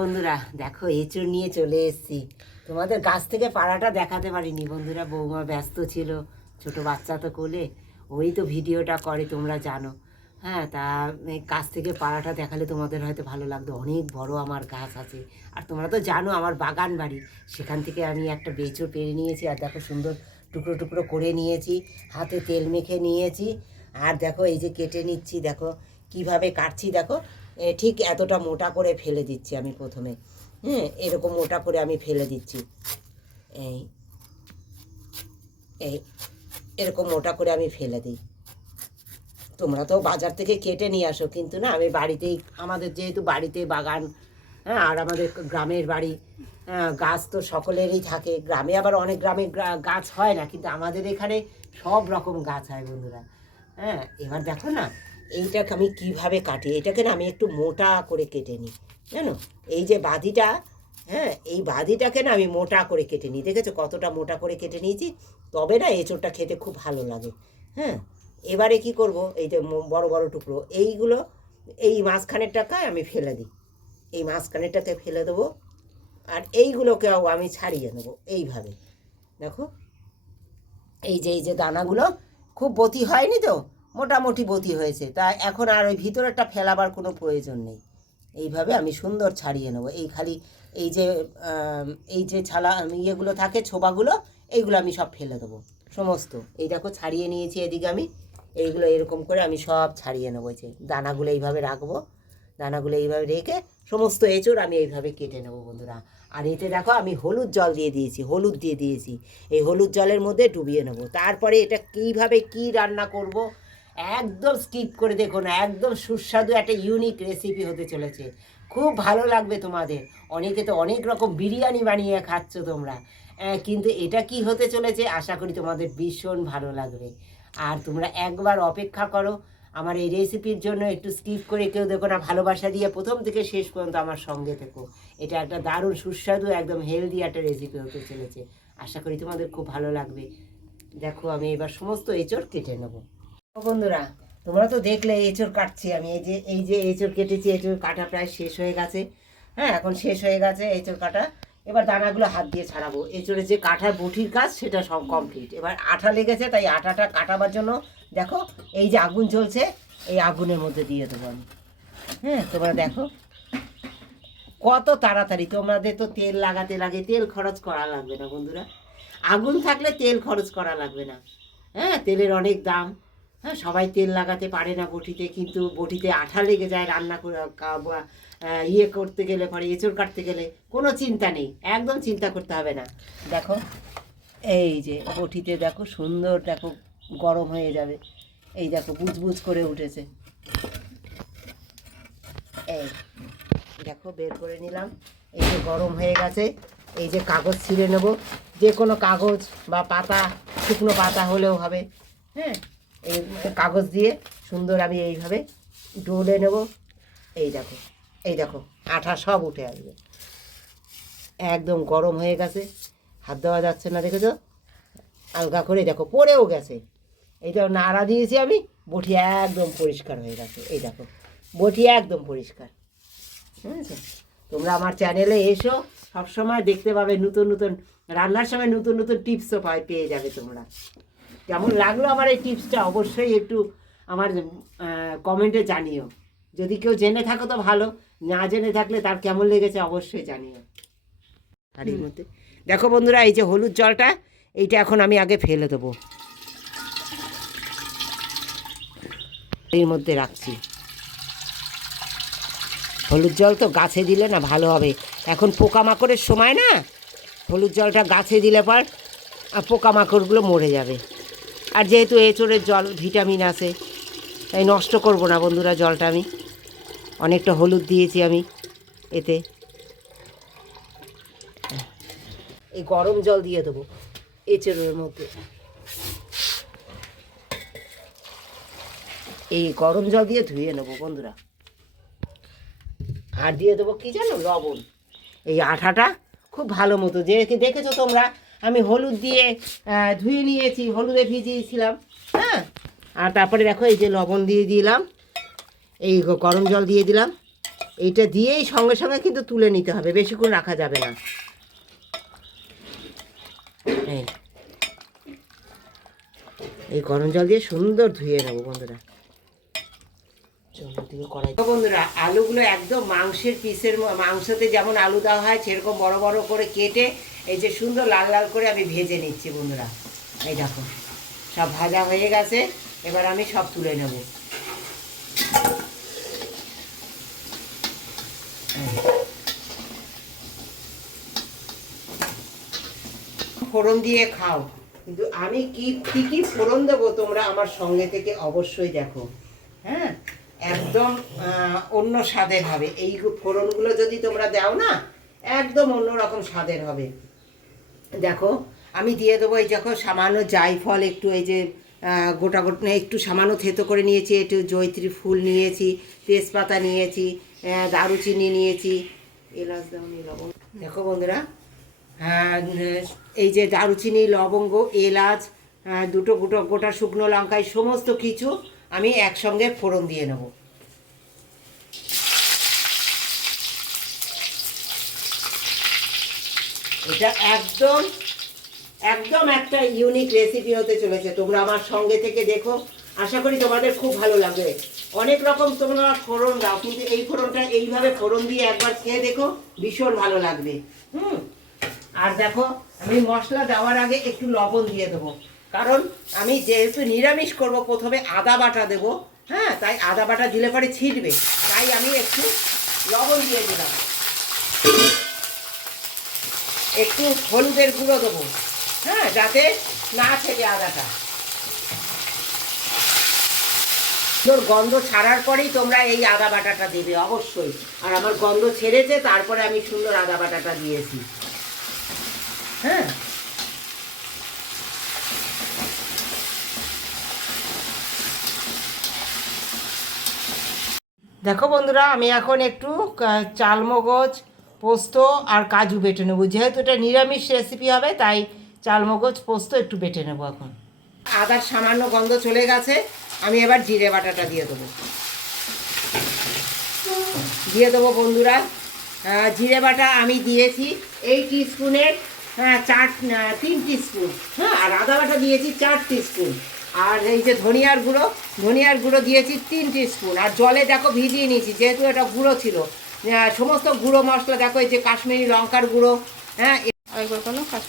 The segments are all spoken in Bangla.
বন্ধুরা, দেখো এঁচড় নিয়ে চলে এসেছি। তোমাদের গাছ থেকে পাড়াটা দেখাতে পারিনি। বন্ধুরা, বৌমা ব্যস্ত ছিল, ছোট বাচ্চা তো কোলে। ওই তো ভিডিওটা করে, তোমরা জানো। হ্যাঁ তা গাছ থেকে পাড়াটা দেখালে তোমাদের হয়তো ভালো লাগতো। অনেক বড় আমার গাছ আছে। আর তোমরা তো জানো, আমার বাগান বাড়ি। সেখান থেকে আমি একটা বেচড় পেরে নিয়েছি। আর দেখো, সুন্দর টুকরো টুকরো করে নিয়েছি। হাতে তেল মেখে নিয়েছি। আর দেখো, এই যে কেটে নিচ্ছি, দেখো, কীভাবে কাটছি, দেখো। ঠিক এতটা মোটা করে ফেলে দিচ্ছি আমি প্রথমে। হ্যাঁ এরকম মোটা করে আমি ফেলে দিচ্ছি। এই এই এরকম মোটা করে আমি ফেলে দিই। তোমরা তো বাজার থেকে কেটে নিয়ে আসো কিন্তু না আমি বাড়িতেই আমাদের যেহেতু বাড়িতে বাগান হ্যাঁ আর আমাদের গ্রামের বাড়ি হ্যাঁ, গাছ তো সকলেরই থাকে। গ্রামে আবার অনেক গ্রামে গ্রা- গাছ হয় না কিন্তু আমাদের এখানে সব রকম গাছ হয় বন্ধুরা। হ্যাঁ এবার দেখো না এইটাকে আমি কীভাবে কাটি এটাকে না আমি একটু মোটা করে কেটে নিই, জানো? এই যে বাদিটা হ্যাঁ এই বাদিটাকে না আমি মোটা করে কেটে নিই, দেখেছ কতটা মোটা করে কেটে নিয়েছি? তবে না এঁচোড়টা খেতে খুব ভালো লাগে হ্যাঁ? এবারে কি করব, এই যে বড় বড় টুকরো, এইগুলো, এই মাঝখানের টাকায় আমি ফেলে দিই, এই মাঝখানেরটাকে ফেলে দেবো, আর এইগুলোকেও আমি ছাড়িয়ে নেব এইভাবে। দেখো? এই যে এই যে দানাগুলো, খুব বতি হয়নি তো? মোটামুটি বতি হয়েছে। তা এখন আর ওই ভিতরেরটা ফেলাবার কোনো প্রয়োজন নেই। এইভাবে আমি সুন্দর ছাড়িয়ে নেব। এই খালি এই যে এই যে ছালা ইয়েগুলো থাকে ছোবাগুলো এইগুলো আমি সব ফেলে দেবো। সমস্ত। এই দেখো ছাড়িয়ে নিয়েছি এদিকে আমি। এইগুলো এরকম করে আমি সব ছাড়িয়ে নেব। যে দানাগুলো এইভাবে রাখব। দানাগুলো এইভাবে রেখে সমস্ত এঁচড় আমি এইভাবে কেটে নেব বন্ধুরা। আর এতে দেখো আমি হলুদ জল দিয়ে দিয়েছি, হলুদ দিয়ে দিয়েছি। এই হলুদ জলের মধ্যে ডুবিয়ে নেব। তারপরে এটা কীভাবে কি রান্না করব একদম স্কিপ করে দেখো না একদম সুস্বাদু একটা ইউনিক রেসিপি হতে চলেছে। খুব ভালো লাগবে তোমাদের। অনেকে তো অনেক রকম বিরিয়ানি বানিয়ে খাচ্ছ তোমরা। কিন্তু এটা কি হতে চলেছে? আশা করি তোমাদের ভীষণ ভালো লাগবে। আর তোমরা একবার অপেক্ষা করো। আমার এই রেসিপির জন্য একটু স্কিপ করে কেউ দেখো না, ভালোবাসা দিয়ে প্রথম থেকে শেষ পর্যন্ত আমার সঙ্গে থেকো। এটা একটা দারুণ, সুস্বাদু, একদম হেলদি একটা রেসিপি হতে চলেছে। আশা করি তোমাদের খুব ভালো লাগবে। দেখো, আমি এবার সমস্ত এঁচড় কেটে নেব। বন্ধুরা, তোমরা তো দেখলে এঁচড় কাটছি আমি। এই যে এই যে এঁচড় কেটেছি এঁচড় কাটা প্রায় শেষ হয়ে গেছে। হ্যাঁ এখন শেষ হয়ে গেছে এঁচড় কাটা। এবার দানাগুলো হাত দিয়ে ছাড়াবো। এঁচড়ের যে কাঠার বটির কাজ, সেটা সব কমপ্লিট এবার আঠা লেগেছে, তাই আঠাটা কাটাবার জন্য দেখো, এই যে আগুন জ্বলছে এই আগুনের মধ্যে দিয়ে দেবো আমি। হ্যাঁ তোমরা দেখো। কত তাড়াতাড়ি, তোমাদের তো তেল লাগাতে লাগে, তেল খরচ করা লাগবে না বন্ধুরা। আগুন থাকলে তেল খরচ করা লাগবে না। হ্যাঁ তেলের অনেক দাম। হ্যাঁ সবাই তেল লাগাতে পারে না বটিতে, কিন্তু বটিতে আঠা লেগে যায় রান্না ইয়ে করতে গেলে, পরে এঁচড় কাটতে গেলে, কোনো চিন্তা নেই, একদম চিন্তা করতে হবে না। দেখো, এই যে বটিতে দেখো সুন্দর, দেখো গরম হয়ে যাবে, এই দেখো বুজবুজ করে উঠেছে। এই দেখো, বের করে নিলাম, এই যে গরম হয়ে গেছে, এই যে কাগজ ছিঁড়ে নেব, যে কোনো কাগজ বা পাতা, শুকনো পাতা হলেও হবে হ্যাঁ এই কাগজ দিয়ে সুন্দর আমি এইভাবে ডলে নেব। এই দেখো এই দেখো, আঠা সব উঠে আসবে। একদম গরম হয়ে গেছে, হাত দেওয়া যাচ্ছে না, দেখেছ? আলগা করে দেখো, পড়েও গেছে। এই দেখো, নাড়া দিয়েছি আমি, বটি একদম পরিষ্কার হয়ে গেছে। এই দেখো, বটি একদম পরিষ্কার। বুঝেছ তোমরা আমার চ্যানেলে এসো, সবসময় দেখতে পাবে নতুন নতুন, রান্নার সময় নতুন নতুন টিপসও পাই, পেয়ে যাবে তোমরা। কেমন লাগল আমার এই টিপসটা অবশ্যই একটু আমার কমেন্টে জানিও। যদি কেউ জেনে থাকো তো ভালো না জেনে থাকলে তার কেমন লেগেছে অবশ্যই জানিও। হাঁড়ির মধ্যে। দেখো বন্ধুরা এই যে হলুদ জলটা এইটা এখন আমি আগে ফেলে দেবো। এর মধ্যে রাখছি। হলুদ জল তো গাছে দিলে না ভালো হবে। এখন পোকামাকড়ের সময় না হলুদ জলটা গাছে দিলে পর আর পোকামাকড়গুলো মরে যাবে। আর যেহেতু এঁচড়ের জল, ভিটামিন আছে, তাই নষ্ট করব না বন্ধুরা জলটা আমি। অনেকটা হলুদ দিয়েছি আমি এতে। এই গরম জল দিয়ে দেবো এঁচড়ের মধ্যে। এই গরম জল দিয়ে ধুয়ে নেব বন্ধুরা। আর দিয়ে দেবো কি জানো? লবণ। এই আঠাটা খুব ভালো মতো। যে দেখেছ তোমরা? আমি হলুদ দিয়ে ধুয়ে নিয়েছি, হলুদে ভিজিয়েছিলাম হ্যাঁ? আর তারপরে দেখো এই যে লবণ দিয়ে দিলাম, এই গরম জল দিয়ে দিলাম। এইটা দিয়েই সঙ্গে সঙ্গে কিন্তু তুলে নিতে হবে বেশিক্ষণ রাখা যাবে না। এই। গরম জল দিয়ে সুন্দর ধুয়ে নেব বন্ধুরা। বন্ধুরা, আলুগুলো একদম মাংসের পিসের মাংসতে যেমন আলু দেওয়া হয়, সেরকম বড় বড় করে কেটে এই যে সুন্দর লাল লাল করে আমি ভেজে নিচ্ছি বন্ধুরা। এই দেখো, সব ভাজা হয়ে গেছে, এবার আমি সব তুলে নেব। ফোড়ন দিয়ে খাও, কিন্তু আমি কি কি কি ফোড়ন দেবো তোমরা আমার সঙ্গে থেকে অবশ্যই দেখো। হ্যাঁ একদম অন্য স্বাদের হবে। এই ফোড়নগুলো যদি তোমরা দাও না, একদম অন্যরকম স্বাদের হবে। দেখো আমি দিয়ে দেবো এই দেখো সামান্য জায়ফল একটু এই যে গোটা গোটা একটু সামান্য থেতো করে নিয়েছি একটু জৈত্রী ফুল নিয়েছি তেজপাতা নিয়েছি দারুচিনি নিয়েছি এলাচ দারুনি লবঙ্গ। দেখো বন্ধুরা আহ, এই যে দারুচিনি লবঙ্গ এলাচ দুটো গোটা গোটা শুকনো লঙ্কায় সমস্ত কিছু আমি একসঙ্গে ফোড়ন দিয়ে নেব। এটা একদম একদম একটা ইউনিক রেসিপি হতে চলেছে। তোমরা আমার সঙ্গে থেকে দেখো। আশা করি তোমাদের খুব ভালো লাগবে। অনেক রকম তোমরা ফোড়ন দাও, কিন্তু এই ফোড়নটা এইভাবে ফোড়ন দিয়ে একবার খেয়ে দেখো, ভীষণ ভালো লাগবে। হুম? আর দেখো, আমি মশলা দেওয়ার আগে একটু লবণ দিয়ে দেবো। কারণ আমি যেহেতু নিরামিষ করব, প্রথমে আদা বাটা দেবো। হ্যাঁ তাই আদা বাটা দিলে পরে ছিটবে। তাই আমি একটু লবণ দিয়ে দিলাম। একটু হলুদের গুঁড়ো দেবো। হ্যাঁ যাতে না ছেড়ে আদাটা। তোর গন্ধ ছাড়ার পরেই তোমরা এই আদা বাটাটা দেবে, অবশ্যই। আর আমার গন্ধ ছেড়েছে, তারপরে আমি সুন্দর আদা বাটাটা দিয়েছি। হ্যাঁ। দেখো বন্ধুরা, আমি এখন একটু চালমগজ পোস্ত আর কাজু বেটে নেব। যেহেতু এটা নিরামিষ রেসিপি হবে, তাই চালমগজ পোস্ত একটু বেটে নেব এখন। আদার সামান্য গন্ধ চলে গেছে, আমি এবার জিরে বাটাটা দিয়ে দেবো। দিয়ে দেবো বন্ধুরা জিরে বাটা আমি দিয়েছি এই টিস্পুনের হ্যাঁ চার তিন টিস্পুন হ্যাঁ আর আদা বাটা দিয়েছি চার টিস্পুন আর এই যে ধনিয়ার গুঁড়ো ধনিয়ার গুঁড়ো দিয়েছি তিন টিস্পুন আর জলে দেখো ভিজিয়ে নিয়েছি, যেহেতু এটা গুঁড়ো ছিল সমস্ত গুঁড়ো মশলা দেখো এই যে কাশ্মীরি লঙ্কার গুঁড়ো হ্যাঁ।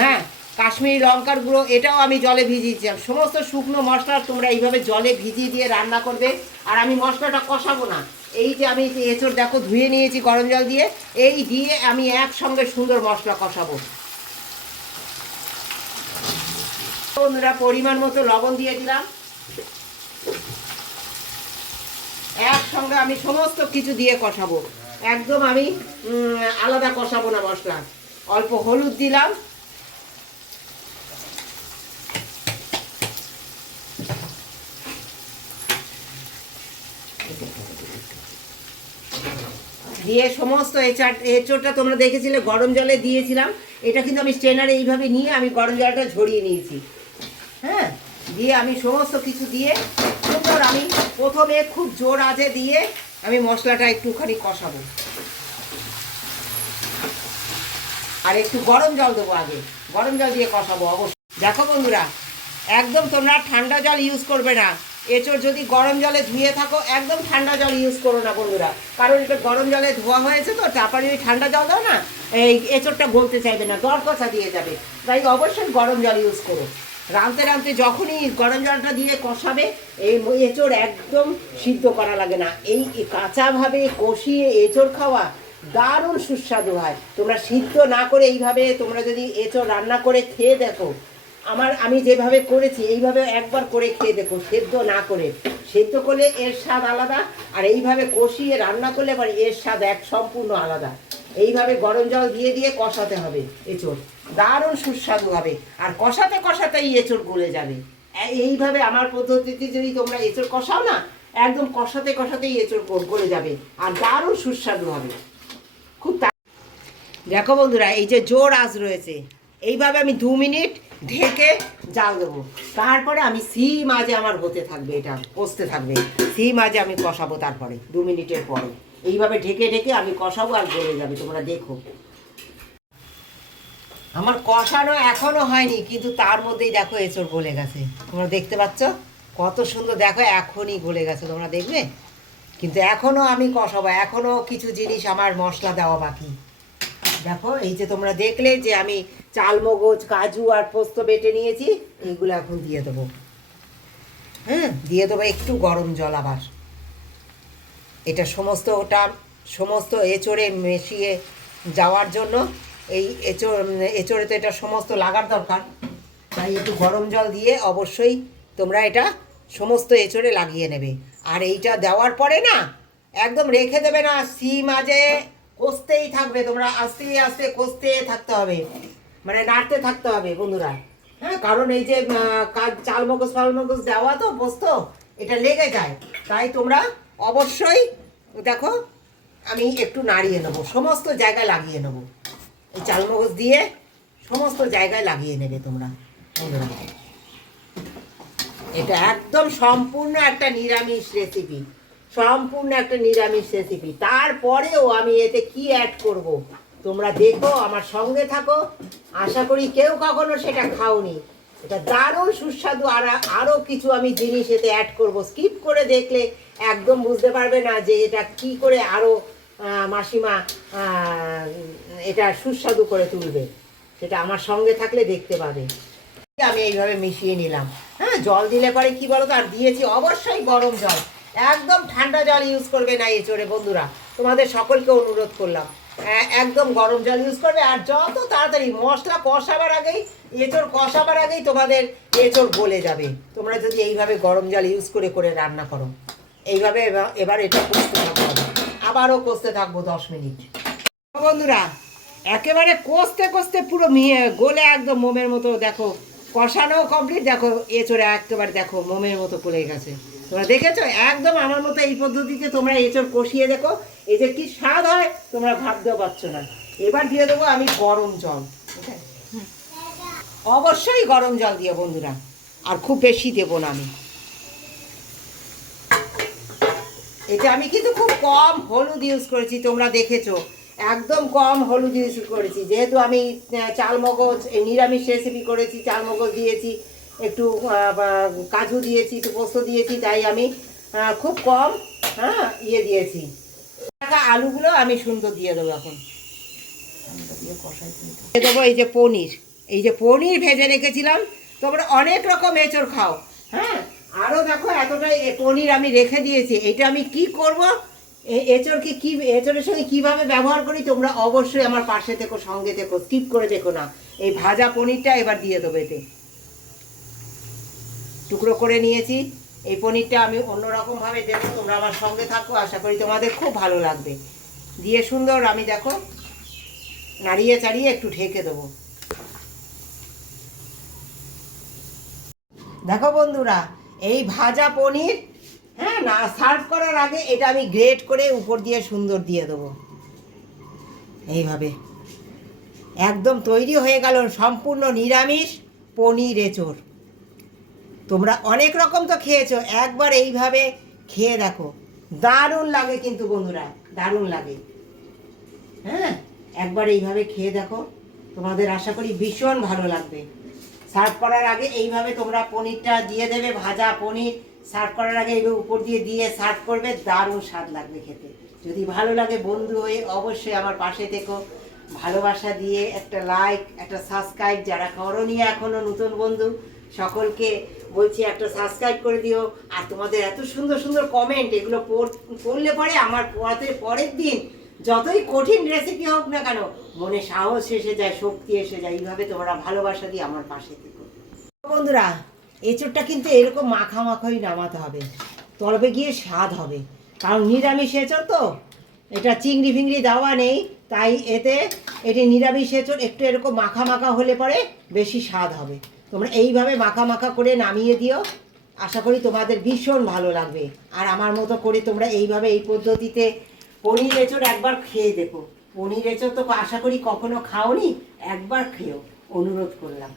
হ্যাঁ কাশ্মীরি লঙ্কার গুঁড়ো এটাও আমি জলে ভিজিয়েছিলাম সমস্ত শুকনো মশলা তোমরা এইভাবে জলে ভিজিয়ে দিয়ে রান্না করবে। আর আমি মশলাটা কষাবো না। এই যে আমি এঁচড় দেখো ধুয়ে নিয়েছি গরম জল দিয়ে। এই দিয়ে আমি একসঙ্গে সুন্দর মশলা কষাবো। বন্ধুরা পরিমাণ মতো লবণ দিয়ে দিলাম। একসঙ্গে আমি সমস্ত কিছু দিয়ে কষাবো। একদম আমি আলাদা কষাবো না মশলা। অল্প হলুদ দিলাম। দিয়ে সমস্ত এঁচাট এঁচোড়টা তোমরা দেখেছিলে, গরম জলে দিয়েছিলাম। এটা কিন্তু আমি স্ট্রেনারে এইভাবে নিয়ে আমি গরম জলটা ঝরিয়ে নিয়েছি। হ্যাঁ? দিয়ে আমি সমস্ত কিছু দিয়ে, সুন্দর আমি প্রথমে খুব জোর আঁচে দিয়ে আমি মশলাটা একটুখানি কষাবো। আর একটু গরম জল দেবো আগে। গরম জল দিয়ে কষাবো অবশ্যই। দেখো বন্ধুরা, একদম তোমরা ঠান্ডা জল ইউজ করবে না। এঁচড় যদি গরম জলে ধুয়ে থাকো, একদম ঠান্ডা জল ইউজ করো না বন্ধুরা। কারণ এটা গরম জলে ধোয়া হয়েছে তো তারপরে যদি ঠান্ডা জল দাও না, এই এঁচড়টা গলতে চাইবে না দর কষা দিয়ে যাবে। তাই অবশ্যই গরম জল ইউজ করো। রাঁধতে রাঁধতে যখনই গরম জলটা দিয়ে কষাবে, এই এঁচড় একদম সিদ্ধ করা লাগে না। এই কাঁচাভাবে কষিয়ে এঁচড় খাওয়া দারুণ সুস্বাদু হয়। তোমরা সিদ্ধ না করে এইভাবে তোমরা যদি এঁচড় রান্না করে খেয়ে দেখো, আমার, আমি যেভাবে করেছি, এইভাবে একবার করে খেয়ে দেখো, সেদ্ধ না করে। সেদ্ধ করলে এর স্বাদ আলাদা, আর এইভাবে কষিয়ে রান্না করলে আবার এর স্বাদ এক, সম্পূর্ণ আলাদা। এইভাবে গরম জল দিয়ে দিয়ে কষাতে হবে এঁচড়। দারুণ সুস্বাদু হবে। আর কষাতে কষাতেই এঁচড় গলে যাবে। এইভাবে আমার পদ্ধতিতে যদি তোমরা এঁচড় কষাও না, একদম কষাতে কষাতেই এঁচড় গলে যাবে। আর দারুণ সুস্বাদু হবে। খুব দেখো বন্ধুরা, এই যে জোর আঁচ রয়েছে। এইভাবে আমি দু মিনিট ঢেকে জাল দেবো। তারপরে আমি সি মাঝে আমার হতে থাকবে এটা, কষতে থাকবে। সি মাঝে আমি কষাবো তারপরে, দু মিনিটের পরে। এইভাবে ঢেকে ঢেকে আমি কষাবো আর গলে যাবে, তোমরা দেখো। আমার কষানো এখনও হয়নি, কিন্তু তার মধ্যেই দেখো এঁচড় গলে গেছে। তোমরা দেখতে পাচ্ছ? কত সুন্দর, দেখো এখনই গলে গেছে, তোমরা দেখবে? কিন্তু এখনও আমি কষাবো, এখনও কিছু জিনিস আমার মশলা দেওয়া বাকি। দেখো, এই যে তোমরা দেখলে যে আমি চালমগজ, কাজু আর পোস্ত বেটে নিয়েছি, এইগুলো এখন দিয়ে দেবো। হ্যাঁ দিয়ে দেবো একটু গরম জল আবার। এটা সমস্ত ওটা সমস্ত এঁচড়ে মিশিয়ে যাওয়ার জন্য এই এঁচড় এঁচড়ে তো এটা সমস্ত লাগার দরকার। তাই একটু গরম জল দিয়ে অবশ্যই তোমরা এটা সমস্ত এঁচড়ে লাগিয়ে নেবে। আর এইটা দেওয়ার পরে না, একদম রেখে দেবে না সি মাঝে কষতেই থাকবে তোমরা, আস্তে আস্তে কষতে থাকতে হবে। মানে নাড়তে থাকতে হবে বন্ধুরা। হ্যাঁ কারণ এই যে কাজ চাল মগজ ফাল মগজ দেওয়া তো পোস্ত এটা লেগে যায়। তাই তোমরা অবশ্যই, দেখো, আমি একটু নাড়িয়ে নেব, সমস্ত জায়গায় লাগিয়ে নেব। এই চালমগজ দিয়ে সমস্ত জায়গায় লাগিয়ে নেবে তোমরা এটা একদম সম্পূর্ণ একটা নিরামিষ রেসিপি সম্পূর্ণ একটা নিরামিষ রেসিপি তারপরেও আমি এতে কি অ্যাড করব? তোমরা দেখো, আমার সঙ্গে থাকো। আশা করি কেউ কখনো সেটা খাওনি। এটা দারুণ সুস্বাদু, আর আরও কিছু আমি জিনিস এতে অ্যাড করব। স্কিপ করে দেখলে একদম বুঝতে পারবে না যে এটা কি করে আরও মাসিমা এটা সুস্বাদু করে তুলবে। সেটা আমার সঙ্গে থাকলে দেখতে পাবে। আমি এইভাবে মিশিয়ে নিলাম। হ্যাঁ জল দিলে পরে কি বলো তো আর দিয়েছি অবশ্যই গরম জল। একদম ঠান্ডা জল ইউজ করবে না এঁচড়ে বন্ধুরা। তোমাদের সকলকে অনুরোধ করলাম। এ- একদম গরম জল ইউজ করবে। আর যত তাড়াতাড়ি মশলা কষাবার আগেই এঁচড় কষাবার আগেই তোমাদের এঁচড় গলে যাবে। তোমরা যদি এইভাবে গরম জল ইউজ করে করে রান্না করো। এইভাবে এবার- এবার এটা কষতে থাকব আবারও কষতে থাকব দশ মিনিট। বন্ধুরা একেবারে কষতে কষতে পুরো মিয়ে গলে একদম মোমের মতো দেখো কষানো কমপ্লিট দেখো এ এঁচড়ে একেবারে দেখো মোমের মতো পড়ে গেছে। তোমরা দেখেছ? একদম আমার মতো এই পদ্ধতিতে তোমরা এঁচড় কষিয়ে দেখো। এই যে কি স্বাদ হয় তোমরা ভাবতেও পারছ না। এবার দিয়ে দেবো আমি গরম জল? অবশ্যই গরম জল দিয়ে বন্ধুরা। আর খুব বেশি দেবো না আমি। এটা আমি কিন্তু খুব কম হলুদ ইউজ করেছি, তোমরা দেখেছ। একদম কম হলুদ ইউজ করেছি। যেহেতু আমি চালমগজ, এই নিরামিষ রেসিপি করেছি, চালমগজ দিয়েছি, একটু কাজু দিয়েছি, একটু পোস্ত দিয়েছি, তাই আমি খুব কম হ্যাঁ ইয়ে দিয়েছি। টাকা আলুগুলো আমি সুন্দর দিয়ে দেবো এখন। দিয়ে দেবো এই যে পনির। এই যে পনির ভেজে রেখেছিলাম, তোমরা অনেক রকম এঁচড় খাও হ্যাঁ? আরও দেখো এতটা পনির আমি রেখে দিয়েছি, এটা আমি কি করব? এঁচড়কে কি, এঁচড়ের সঙ্গে কীভাবে ব্যবহার করি তোমরা অবশ্যই আমার পাশে থেকো, সঙ্গে থেকো স্কিপ করে দেখো না। এই ভাজা পনিরটা এবার দিয়ে দেবো এতে। টুকরো করে নিয়েছি, এই পনিরটা আমি অন্যরকমভাবে দেবো, তোমরা আমার সঙ্গে থাকো, আশা করি তোমাদের খুব ভালো লাগবে। দিয়ে সুন্দর আমি দেখো, নাড়িয়ে চাড়িয়ে একটু ঢেকে দেবো। দেখো বন্ধুরা এই ভাজা পনির হ্যাঁ না সার্ভ করার আগে এটা আমি গ্রেট করে উপর দিয়ে সুন্দর দিয়ে দেবো। এইভাবে। একদম তৈরি হয়ে গেল, সম্পূর্ণ নিরামিষ পনির এঁচড়। তোমরা অনেক রকম তো খেয়েছো, একবার এইভাবে খেয়ে দেখো। দারুণ লাগে কিন্তু বন্ধুরা, দারুণ লাগে। হ্যাঁ একবার এইভাবে খেয়ে দেখো। তোমাদের আশা করি ভীষণ ভালো লাগবে। সার্ভ করার আগে এইভাবে তোমরা পনিরটা দিয়ে দেবে, ভাজা পনির। সার্ভ করার আগে এইভাবে উপর দিয়ে দিয়ে সার্ভ করবে, দারুণ স্বাদ লাগবে খেতে। যদি ভালো লাগে বন্ধু হয়ে অবশ্যই আমার পাশে থেকো। ভালোবাসা দিয়ে একটা লাইক একটা সাবস্ক্রাইব যারা করনি এখনও নতুন বন্ধু, সকলকে বলছি একটা সাবস্ক্রাইব করে দিও। আর তোমাদের এত সুন্দর সুন্দর কমেন্ট এগুলো পড়- পড়লে পরে আমার পড়াতে পরের দিন যতই কঠিন রেসিপি হোক না কেন, মনে সাহস এসে যায়, শক্তি এসে যায়। এইভাবে তোমরা ভালোবাসা দিয়ে আমার পাশে থেকো। বন্ধুরা, এঁচোড়টা কিন্তু এরকম মাখা মাখাই নামাতে হবে। তবে গিয়ে স্বাদ হবে। কারণ নিরামিষ এঁচোড় তো, এটা চিংড়ি ফিংড়ি দেওয়া নেই, তাই এতে এটি নিরামিষ এঁচোড় একটু এরকম মাখা মাখা হলে পরে বেশি স্বাদ হবে। তোমরা এইভাবে মাখা মাখা করে নামিয়ে দিও। আশা করি তোমাদের ভীষণ ভালো লাগবে। আর আমার মতো করে তোমরা এইভাবে এই পদ্ধতিতে পনির এঁচোড় একবার খেয়ে দেখো। পনির এঁচোর তো আশা করি কখনো খাওনি, একবার খেয়েও অনুরোধ করলাম।